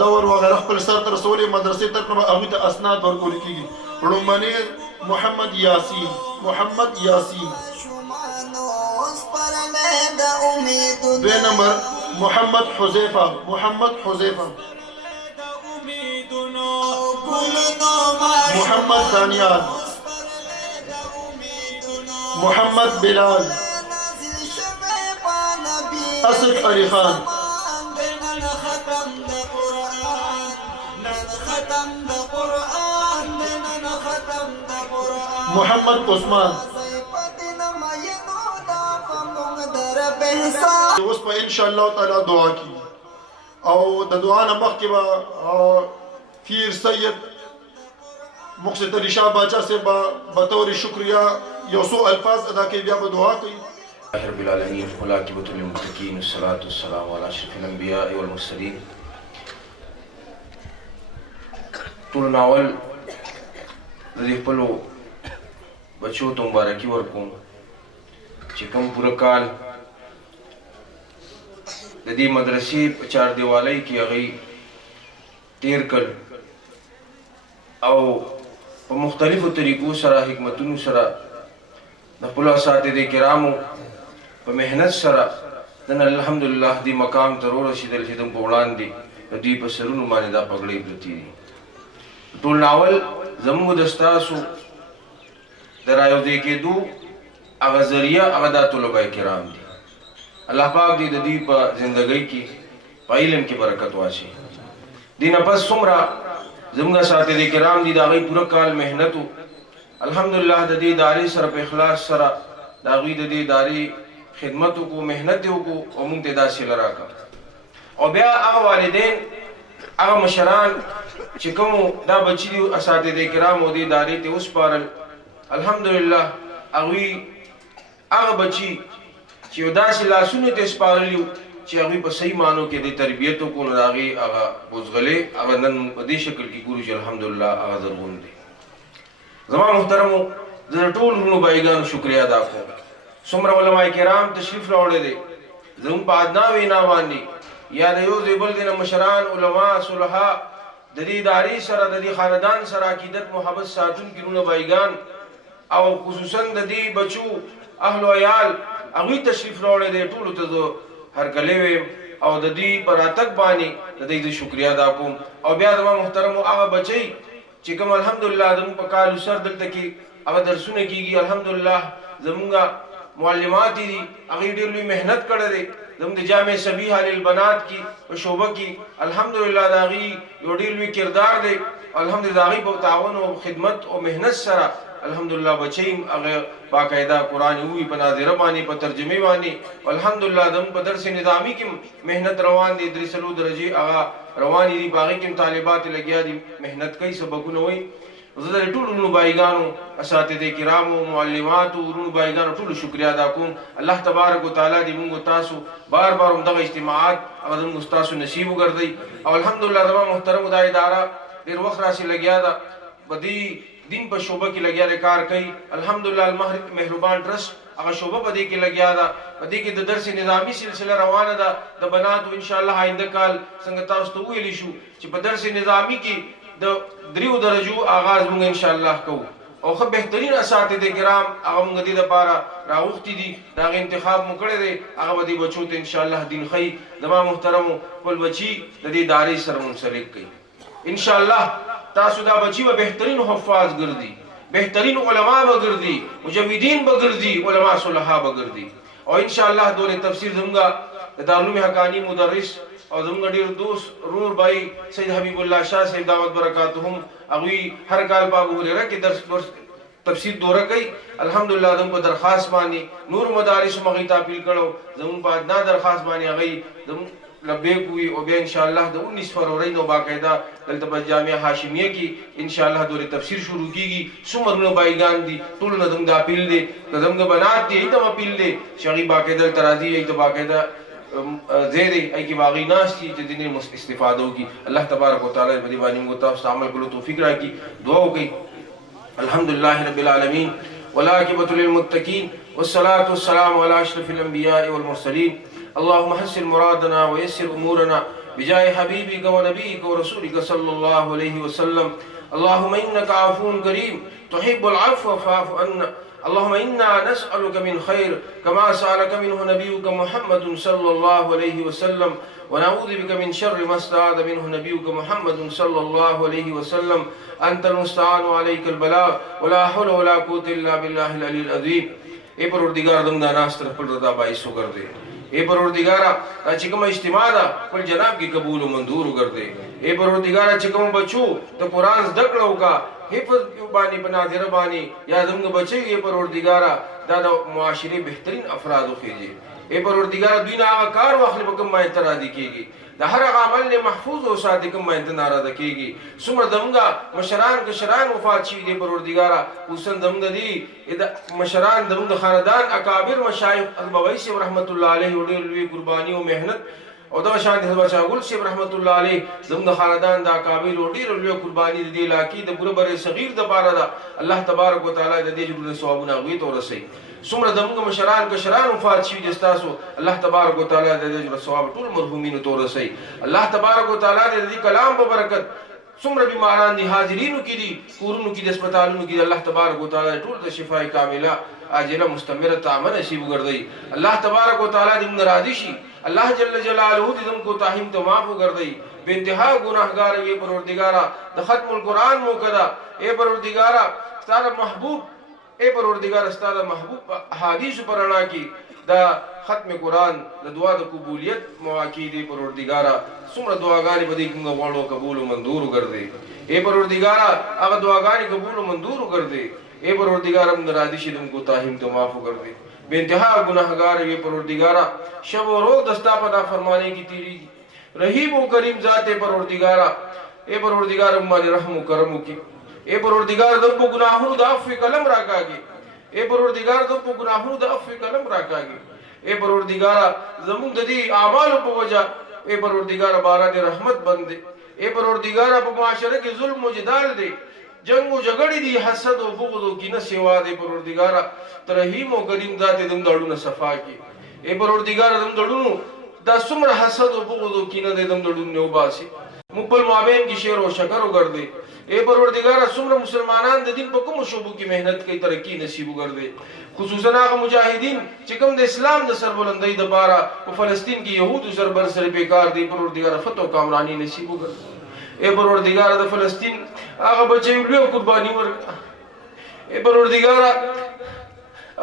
دور وغیرہ خپل سر ته رسولې مدرسې طرف نه به هغوی ته اسناد ورکول کېږي. لومړنی محمد یاسین دوی نمبر محمد حذیفه محمد دانیال محمد بلال اسد علی خان محمد عثمان. اوس په ان شاء الله تعالی دعا کی او د دعا نه مخکې به پیر سید مقصد علی شاه باچا سے بطور شکریہ یو څو الفاظ ادا کوي بیا به دعا کوي. رب العالمین والعاقبۃ للمتقین والصلاة والسلام علی اشرف الانبیاء والمرسلین. ټول ناول د دې خپلو بچو ته مبارکي ورکوم چې کوم پوره کال د دې مدرسې په چار دیوالۍ کې هغوی تیر کړ او په مختلفو طریقو سره حکمتونو سره د خپلو اساتذې کرامو په محنت سره نن الحمدلله دې مقام ته ورسېدل چې د په وړاندې د دوی په سرونو باندې دا پګړۍ پرتې دي. ټول ناول زموږ د ستاسو د رايوځای کېدو هغه ذریعه هغه دا طلبه کرام دي. الله پاک دې د دوی په زندګۍ کې په علم کې برکت واچي. دې نه پس څومره زموږ اساتذې کرام دي د هغوی پوره کال محنت و الحمدلله د دې ادارې سره په اخلاص سره د هغوی د دې ادارې خدمت وکړو محنت یې وکړو او موږ ته دا صله راکړه. او بیا هغه والدین هغه مشران چې کومو دا بچي دي اساتذې کرامو دې ادارې ته وسپارل الحمدلله هغوی هغه بچي چې یو داسې لاسونو ته سپارلي وو چې هغوی په صحیح معنو کې د تربیت وکړو نو د هغې هغه بوزغلې هغه نن په دې شکل کې ګورو چې الحمدلله هغه زرغون دی. زما محترمو زه د ټولو وروڼو بایګانو شکریه ادا کوم. څومره علما کرام تشریف راوړی دی زموږ په ادنا وینا باندې یا د یو ځای بل دی نه مشران علما صلحا د دې ادارې سره د دې خاندان سره عقیدت محبت ساتونکي وروڼه بایګان او خصوصا د دې بچو اهل و عیال هغوی تشریف راوړی دی. ټولو ته زه هرکلی ویم او د دوی په راتګ باندې د دوی زه شکریه ادا کوم. او بیا زما محترمو هغه بچی چې کوم الحمدلله زموږ په کال سر دلته کې هغه درسونه کېږي الحمدلله زموږ معلمات دي هغوی ډېر لوی محنت کړی دی. زموږ د جامع صبیحه للبنات کې په شعبه کې الحمدلله د هغوی یو ډېر لوی کردار دی. الحمدلله د هغوی په تعاون او خدمت او محنت سره الحمدلله بچی هغه باقاعده قرآن وی په ناظره باندې په ترجمه باندې الحمدلله زموږ په درس نظامی کې محنت روان دي. 3 درجې هغه روانې دي په هغې کې طالبات لګیا دي محنت کوي سبقونه وایي. زه د ټولو وروڼو بایګانو اساتذې کرامو معلماتو وروڼو بایګانو ټولو شکریه ادا کوم. الله تبارک وتعالی دې موږ تاسو بار بار همدغه اجتماعات هغه زموږ ستاسو نصیب وګرځوي. او الحمدلله زما محترمو دا اداره ډېر وخت راسې لګیا ده په دې دین په شعبه کې لګیا دی کار کوي. الحمدلله المهربان ټرسټ هغه شعبه په دې کې لګیا ده. په دې کې د درس نظامي سلسله روانه ده د بناتو انشاءالله آینده کال څنګه تاسو ته وویلی شو چې په درس نظامي کې د 3 درجو آغاز موږ انشاءالله کوو او ښه بهترین اساتذې کرام هغه موږ دې دپاره راغوښتي دي د هغې انتخاب مو کړی دی هغه به دې بچو ته انشاءالله دین ښیي. زما محترمو خپل بچي د دې ادارې سره منسلک کوي انشاءالله. تاسو دا بچی به بهترین حفاظ ګرځي بهترین علما به ګرځي مجودین به ګرځي علما صلحا به ګرځي. او انشاءالله دور تفسیر زموږ د دارالعلوم حقانی مدرس او زموږ ډېر دوست رور بھائی سید حبیب الله شاه صاحب دعوت برکاتهم هغوی هر کال په ابو هریره کې درس تفسیر دوره کوي. الحمدلله زموږ په درخواست باندې نور مدارس هم هغوی ته اپیل کړو زموږ په ادنا درخواست باندې هغوی زموږ لبیک وي او بیا انشاءالله د 19 فروری نو باقاعده دلته په جامعه هاشمیه کې انشاءالله دور تفسیر شروع کیږي. څومره نو بایګان دي ټول نه زموږ د اپیل دی زموږ بنات دي ایته اپیل دی چې هغوی باقاعده دلته راځي ایته باقاعده زیدې ای کې باغی ناشتي چې دې نه استفاده وکړي. الله تبارک وتعالی په دې باندې موږ تاسو عمل کولو توفیق راکړي. دعا وکړئ. الحمدلله رب العالمین والعاقبۃ للمتقین والصلاة والسلام علی اشرف الانبیاء والمرسلین. اللهم حسن مرادنا ويسر امورنا بجاه حبيبك ونبيك ورسولك صلى الله عليه وسلم. اللهم إنك عفو كريم تحب العفو فاعف عنا. اللهم إنا نسألك من خير كما سألك منه نبيك محمد صلى الله عليه وسلم، ونعوذ بك من شر ما استعاذ منه نبيك محمد صلى الله عليه وسلم. أنت المستعان وعليك البلاغ ولا حول ولا قوة إلا بالله العلي العظيم. اے پروردگار دم دا ناس طرف پر رضا باعث کر دے. اے پروردگارا چکم اجتماع دا پر جناب کی قبول و منظور کر دے. اے پروردگارا چکم بچو تو قرآن زدکڑو کا حفظ بانی بنادر بانی یا زمگ بچے. اے پروردگارا دا معاشرے بہترین افراد خیجے. اے پروردگارا دوینا آغا کار واخل بکم ما اترادی کی گی، دا ہر عمل نے محفوظ ہو ساتھ کم ما انتنارا دکی گی. سمر دمگا مشران کشران وفات شوی دے پروردگارا حسن دمگا دی مشران دمگا خاندان اکابر مشایخ ازبویس رحمت اللہ علیہ وڈیر لوی قربانی و محنت اور دا شان حضرت شاگل سے رحمت اللہ علیہ دمگا خاندان دا اکابر وڈیر لوی قربانی دی لاکی دا بربر صغیر دا پارا دا اللہ تبارک و تعالی دا دی جلون سوابنا غویت اور رسی. سمر دمگا مشران کشران وفات شوی دستاسو اللہ تبارک و تعالی دا دی جلون سواب طول مرحومین تو رسی. اللہ تبارک و تعالی دی کلام ببرکت سمر بیماران دی حاضرینو کی دی کورنو کی دی اسپتالونو کی دی اللہ تبارک و تعالی طول دا شفاء کاملہ آجلہ مستمر تعمل نصیب گردئی. اللہ تبارک و تعالی دی منرادشی اللہ جل جلالہ دی دم کو تاہیم تو معافو گردئی. بے انتہا گناہگار یہ پروردگارا دا ختم القرآن موقدا. اے پروردگارا ستارا محبوب اے پروردگار ستارا محبوب حدیث پرانا کی دا ختم قرآن دا دعا دا قبولیت مواقع دے پروردگارا. سمر دعاگانی بدی کنگا والو قبول و منظور کردے. اے پروردگارا اگر دعاگانی قبول و منظور کردے. اے پروردگارا منرادشی دم کو تاہیم تو معافو کردے. بے انتہا گناہگار یہ پروردگارا شب و روز دستا پدا فرمانے کی تیری رحیم و کریم ذات پروردگارا. اے پروردگار امان رحم و کرم کی. اے پروردگار دم کو گناہوں دا عفو کلم راکا گی. اے پروردگار دم کو گناہوں دا عفو کلم راکا گی. اے پروردگارا زمون ددی اعمال پو وجہ اے پروردگارا بارہ دے رحمت بندے. اے پروردگارا پو معاشرے کے ظلم و جدال دے جنگ و جگڑی دی حسد و بغض و کینہ سوا دے پروردگارا ترحیم و کریم ذات دم دڑو صفا کی. اے پروردگارا دم دڑو دا سمر حسد و بغض و کینہ دے دم دڑو نے باسی مقبل مابین کی شیر و شکر و کر دے. اے پروردگارا سمر مسلمانان دے دین پا کم شعبوں کی محنت کی ترقی نصیب کر دے. خصوصاً آغا مجاہدین چکم دے اسلام دے سر بلندی دبارا و فلسطین کی یہود سر برسر بیکار دے پروردگارا فتح و کامرانی نصیب کر دے. اے پروردگارا دا فلسطین آغا بچے لیو قربانی ورکا. اے پروردگارا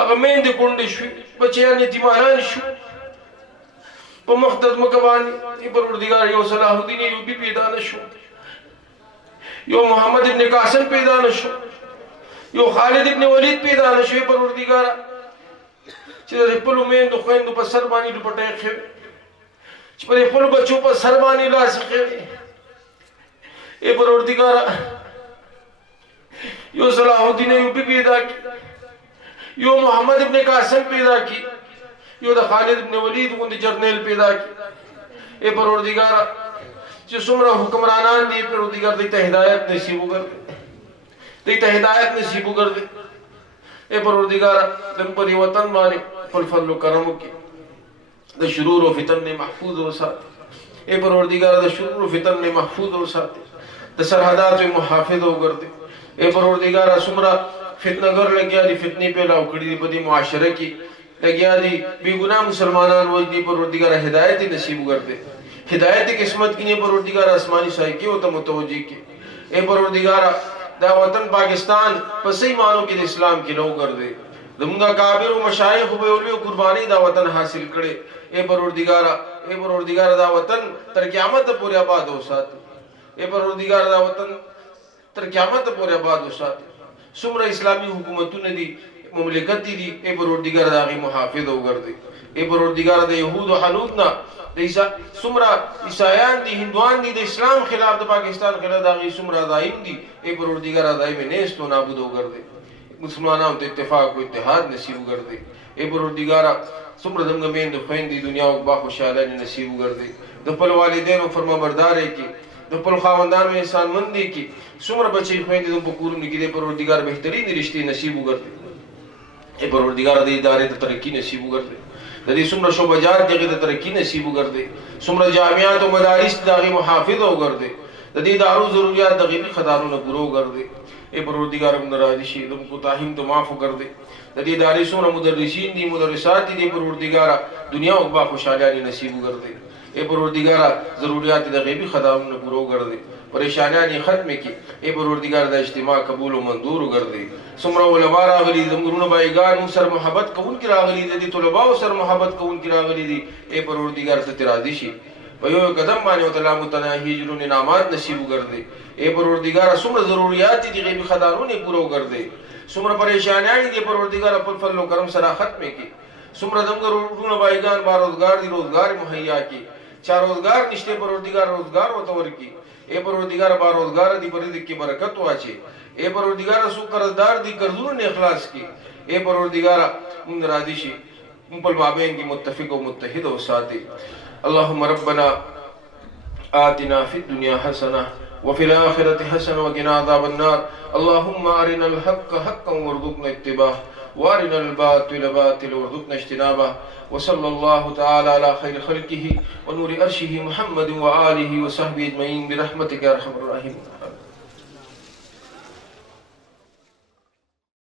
آغا مین دے کنڈے شوی بچے یتیمانان شو پا مقدد مکبانی. اے پروردگارا یو صلاح الدین ایوبی پیدا نشو، یو محمد ابن قاسم پیدا نشو، یو خالد ابن ولید پیدا نشو. اے پروردگارا چیزا دے پلو مین دو خوین دو پا سربانی دو پٹے خوی چی پا دے پلو بچو پا سربانی لاسی خوی. اے پروردگارا یو صلاح الدین ایوبی پیدا کی، یو محمد ابن قاسم پیدا کی، یو دا خالد ابن ولید گوندی جرنیل پیدا کی. اے پروردگارا چی سمرہ حکمرانان دی پروردگار دیتا ہدایت نصیبو کر دے، دیتا ہدایت نصیبو کر دے. اے پروردگارا دم پری وطن مانے پل فضل و کرمو کی دا شرور و فتن نے محفوظ ہو ساتے. اے پروردگارا دا شرور و فتن نے محفوظ ہو ساتے، دا سرحدات و محافظ ہو کر دے. اے پروردگارا سمرہ فتنہ گر لگیا دی فتنی پہلا اکڑی دی پدی معاشرہ کی لگیا دی بی گناہ مسلمانان وجدی پروردگارا ہدایتی نصیب کر دے. ہدایت قسمت کی نہیں پروردگارا اسمانی سائی کی ہوتا متوجہ کی. اے پروردگارا دا وطن پاکستان پسی مانو کی اسلام کی نو کر دے. دمگا کابر و مشایخ و بیولی و قربانی دا وطن حاصل کرے. اے پروردگارا دا وطن تر قیامت پورے آباد ہو ساتے. اے پروردگارا دا وطن تر قیامت پورے آباد ہو ساتے. سمرہ اسلامی حکومتوں نے دی مملکت دی. اے پروردگارا دا غی محافظ ہو کر دے. اے پروردگارا دا یہود و حنودنا سمرہ عیسائیان دی ہندوان دی دا اسلام خلاف دا پاکستان خلاف دا غی سمرہ دائم دی. اے پروردگارا دائم نیست و نابود ہو کر دے. مسلمانان تے اتفاق و اتحاد نصیب کر دے. اے پروردگارا سمرہ دمگمین دا خوین دی دنیا و باق و شالانی نصیب کر دے. دا پل والدین و فرما بردارے کی، دا پل خاوندان میں انسان مندی کی سمرہ بچے خوین دی دم پکورن کی دے پروردگار بہترین رشتے نصیب کر دے. اے پروردگارا دے ادارے دا ترقی نصیب کر دے. ददी सुमरा शोबाजात दगी तरक्की नसीब कर दे सुमरा जामियात व मदारिस दागी मुहाफिज हो कर दे ददी दारू जरूरियात दगी भी खदारों न पूरा कर दे ए परवरदिगार नरादिशी तुम कोताहिम तो माफ कर दे ददी दारिसों न मुदर्रिसीन दी मुदर्रिसात दी परवरदिगार दुनिया उकबा खुशहाली नसीब कर दे ए परवरदिगार जरूरियात दगी भी खदारों न पूरा कर दे परेशानियां खत्म की ए परवरदिगार दा इज्तिमा कबूल व मंजूर कर दे सुमरा उलमा रागली जमरुन बाईगान सर मोहब्बत कौन की रागली ददी तुलबा सर मोहब्बत कौन की रागली दी ए परवरदिगार से तिरादिशी वयो कदम माने तला मुतनाही जुलून इनामात नसीब कर दे ए परवरदिगार सुमरा जरूरियात दी गैब खदारों ने पूरा कर दे सुमरा परेशानियां दी परवरदिगार अपन फजल व करम सरा खत्म की सुमरा जमरुन बाईगान बा रोजगार दी रोजगार मुहैया की चार रोजगार निश्ते परवरदिगार रोजगार व तवर की ए परवरदिगार बा रोजगार दी परिदिक की बरकत वाचे ए परवरदिगार सु कर्जदार दी कर्जों ने इखलास की ए परवरदिगार उन रादिशी उन माबेन की मुत्तफिक व मुत्तहिद व साथी अल्लाहुम्मा रब्बना आतिना फिद दुनिया हसना व फिल आखिरति हसना व क़िना अज़ाबन नार अल्लाहुम्मा अरिनल हक़्क़ हक़्क़न वरज़ुक़ना इत्तिबाह व अरिनल बातिल बातिलन वरज़ुक़ना इज्तिनाबह व सल्लल्लाहु तआला अला खैरि खल्क़िही व नूरि अर्शिही मुहम्मद व आलिही व सहबिही अजमईन बिरहमतिका या अरहमर राहिमीन।